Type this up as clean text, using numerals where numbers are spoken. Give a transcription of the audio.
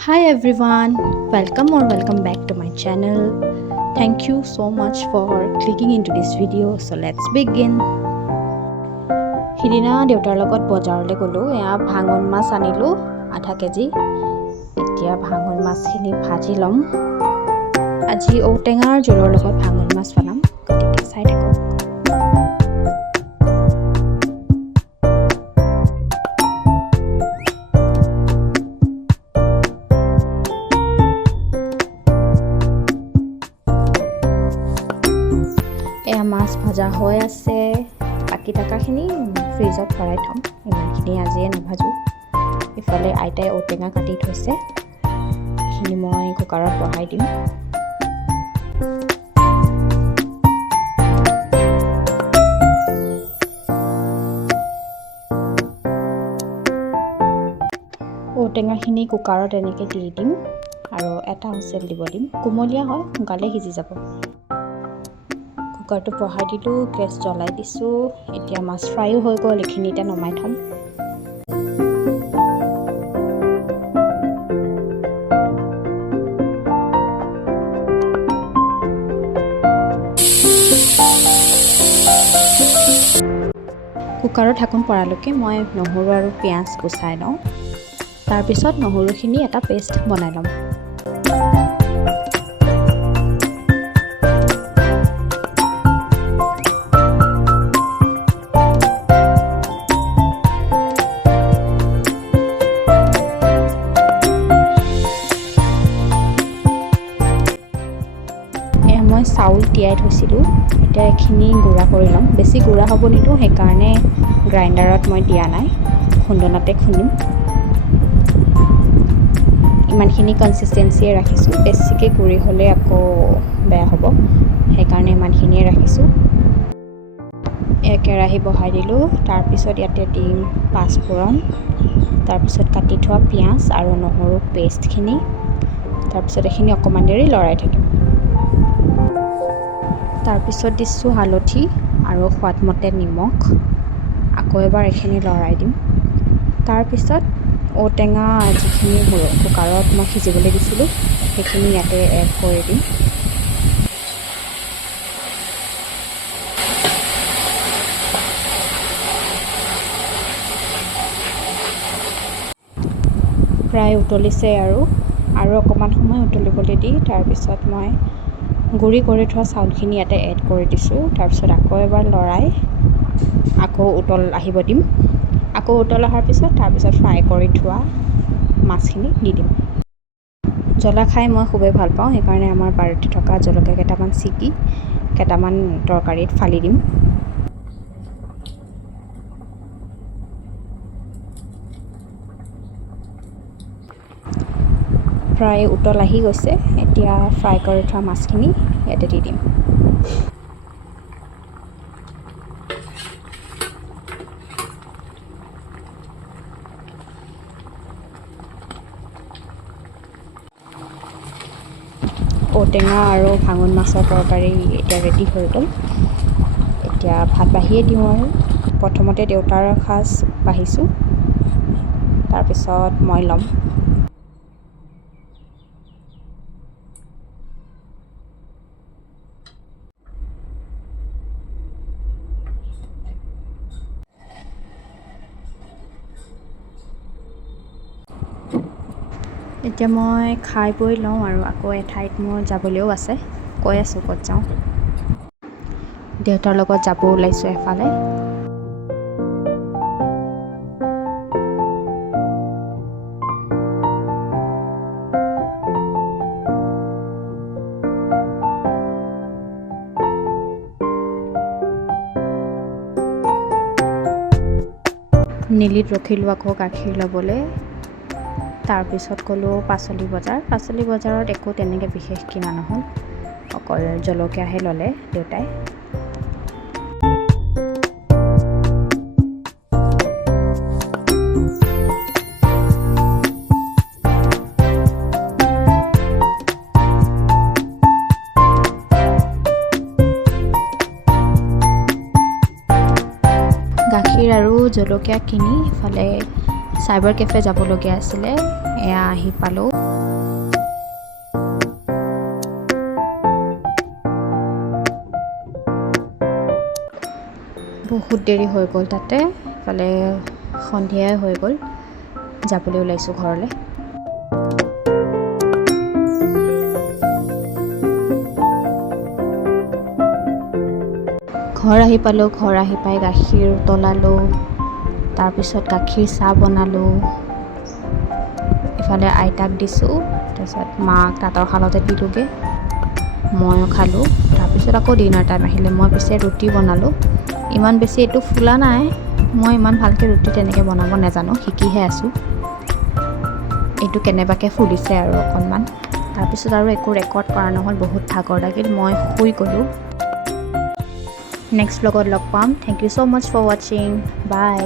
Hi everyone, welcome back to my channel. Thank you so much for clicking into this video. So let's begin. Hidina deutar logot bojarle golo eya bhangon mas anilu आधा KG এতিয়া ভাঙন মাছখিনি ভাজি লম আজি ঔটেঙাৰ জোলৰ লগত ভাঙন মাছ বনাম গতিকে চাই থাকক এয়া মাছ ভাজা হৈ আছে বাকি টাকাখিনি ফ্ৰিজত ভৰাই থম ইমানখিনি আজিয়ে নাভাজো ইফালে আইতাই ঔটেঙা কাটি থৈছে এইখিনি মই কুকাৰত বহাই দিম ঔটেঙাখিনি কুকাৰত এনেকৈ দি দিম আৰু এটা হুইচেল দিব দিম কুমলীয়া হয় সোনকালে সিজি যাব কুকাৰটো বহাই দিলোঁ গেছ জ্বলাই দিছোঁ এতিয়া মাছ ফ্ৰাইও হৈ গ'ল এইখিনিতে নমাই থম কুকাৰৰ ঢাকন পৰালৈকে মই নহৰু আৰু পিঁয়াজ গুচাই লওঁ তাৰপিছত নহৰুখিনি এটা পেষ্ট বনাই ল'ম মই চাউল তিয়াই থৈছিলোঁ এতিয়া এইখিনি গুড়া কৰি ল'ম বেছি গুড়া হ'ব নিদিওঁ সেইকাৰণে গ্ৰাইণ্ডাৰত মই দিয়া নাই খুন্দনাতে খুন্দিম ইমানখিনি কনচিষ্টেঞ্চিয়ে ৰাখিছোঁ বেছিকৈ গুড়ি হ'লে আকৌ বেয়া হ'ব সেইকাৰণে ইমানখিনিয়ে ৰাখিছোঁ কেৰাহী বহাই দিলোঁ তাৰপিছত ইয়াতে দিম পাঁচফোৰণ তাৰপিছত কাটি থোৱা পিঁয়াজ আৰু নহৰু পেষ্টখিনি তাৰপিছত এইখিনি অকণমান দেৰি লৰাই থাকিম তাৰপিছত দিছোঁ হালধি আৰু সোৱাদমতে নিমখ আকৌ এবাৰ এইখিনি লৰাই দিম তাৰপিছত ঔটেঙা যিখিনি কুকাৰত মই সিজিবলৈ দিছিলোঁ সেইখিনি ইয়াতে এড কৰি দিম প্ৰায় উতলিছে আৰু অকণমান সময় উতলিবলৈ দি তাৰপিছত মই গুড়ি কৰি থোৱা চাউলখিনি ইয়াতে এড কৰি দিছোঁ তাৰপিছত আকৌ এবাৰ লৰাই আকৌ উতল আহিব দিম আকৌ উতল অহাৰ পিছত তাৰপিছত ফ্ৰাই কৰি থোৱা মাছখিনি দি দিম জ্বলা খাই মই খুবেই ভাল পাওঁ সেইকাৰণে আমাৰ বাৰীতে থকা জলকীয়া কেইটামান ছিগি কেইটামান তৰকাৰীত ফালি দিম প্ৰায় উতল আহি গৈছে এতিয়া ফ্ৰাই কৰি থোৱা মাছখিনি ইয়াতে দি দিম ঔটেঙা আৰু ভাঙন মাছৰ তৰকাৰী এতিয়া ৰেডি হৈ গ'ল এতিয়া ভাত বাঢ়িয়ে দিওঁ আৰু প্ৰথমতে দেউতাৰ সাজ বাঢ়িছোঁ তাৰপিছত মই ল'ম এতিয়া মই খাই বৈ লওঁ আৰু আকৌ এঠাইত মোৰ যাবলৈও আছে কৈ আছোঁ ক'ত যাওঁ দেউতাৰ লগত যাব ওলাইছোঁ এফালে নিলিত ৰখিলোঁ আকৌ গাখীৰ ল'বলৈ তাৰপিছত গ'লোঁ পাচলি বজাৰত একো তেনেকৈ বিশেষ কিনা নহ'ল অকল জলকীয়াহে ল'লে দেউতাই গাখীৰ আৰু জলকীয়া কিনি ইফালে চাইবাৰ কেফে যাবলগীয়া আছিলে এয়া আহি পালোঁ বহুত দেৰি হৈ গ'ল তাতে, ইফালে সন্ধিয়াই হৈ গ'ল, যাবলৈ ওলাইছোঁ ঘৰলৈ। ঘৰ আহি পালোঁ, ঘৰ আহি পাই গাখীৰ উতলালোঁ, তাৰপিছত গাখীৰ চাহ বনালোঁ, ইফালে আইতাক দিছোঁ, তাৰপিছত মাক তাঁতৰ শালতে দিলোঁগৈ, ময়ো খালোঁ। তাৰপিছত আকৌ ডিনাৰ টাইম আহিলে, মই পিছে ৰুটি বনালোঁ। ইমান বেছি এইটো ফুলা নাই, মই ইমান ভালকৈ ৰুটি তেনেকৈ বনাব নাজানো, শিকিহে আছোঁ। এইটো কেনেবাকৈ ফুলিছে আৰু অকণমান। তাৰপিছত আৰু একো ৰেকৰ্ড কৰা নহ'ল, বহুত ভাগৰ লাগিল, মই শুই গ'লোঁ। নেক্সট ব্লগত লগ পাম। Thank you so' much for ৱাচিং, বাই।